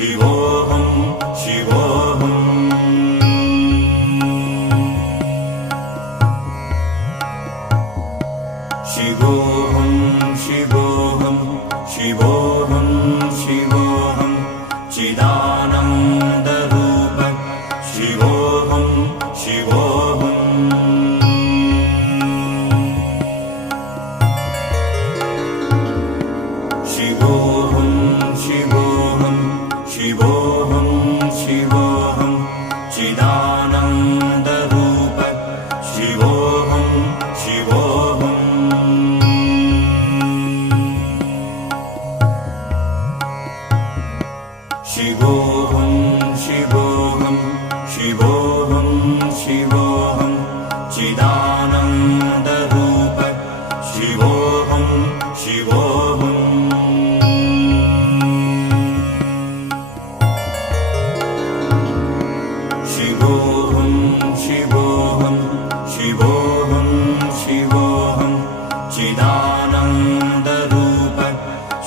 शिवोऽहं शिवोऽहं शिवोऽहं शिवोऽहं शिवोऽहं शिवोऽहं चिदानन्दरूप शिवोऽहं शिवोऽहं शिवोऽहं शिवोऽहं शिवोऽहं शिवोऽहं चिदानन्दरूप शिवोऽहं शिवोऽहं शिवोऽहं शिवोऽहं शिवोऽहं शिवोऽहं चिदानन्दरूप शिवोऽहं शिवोऽहं शिवोऽहं शिवोऽहं शिवोऽहं शिवोऽहं चिदानन्दरूप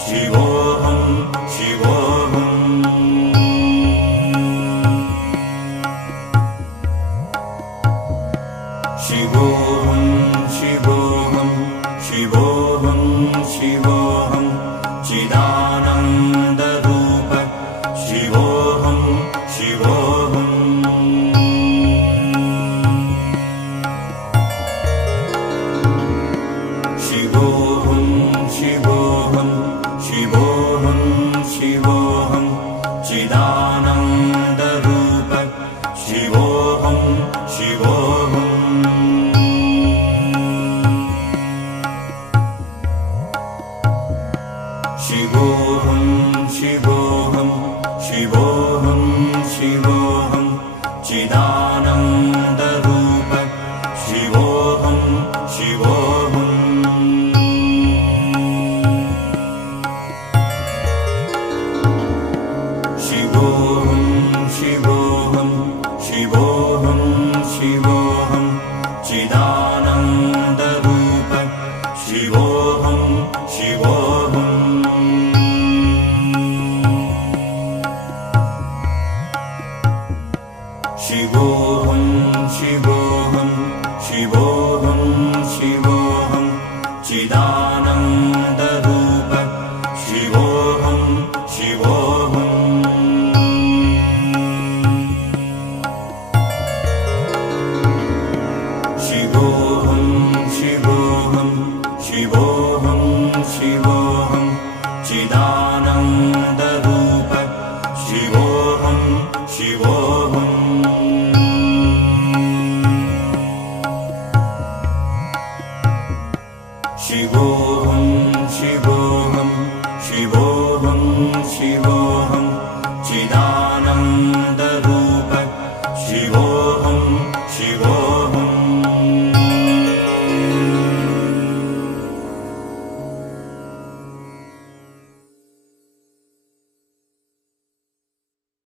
शिवोऽहं शिवोऽहं शिवोऽहं शिवोऽहं शिवोऽहं शिवोऽहं चिदानन्दरूप शिवोऽहं शिवोऽहं शिवोऽहं शिवोऽहं शिवोऽहं शिवोऽहं चिदानन्दरूप शिवोऽहं शिवोऽहं शिवोऽहं शिवोऽहं शिवोऽहं शिवोऽहं चिदानन्दरूप शिवोऽहं शिवोऽहं शिवोऽहं शिवोऽहं शिवोऽहं शिवोऽहं चिदानन्दरूप शिवोऽहं शिवोऽहं शिवोऽहं शिवोऽहं शिवोऽहं शिवोऽहं चिदानन्दरूप शिवोऽहं शिवोऽहं शिवोऽहं शिवोऽहं शिवोऽहं शिवोऽहं चिदानन्दरूप शिवोऽहं शिवोऽहं शिवोऽहं शिवोऽहं शिवोऽहं शिवोऽहं चिदानन्दरूप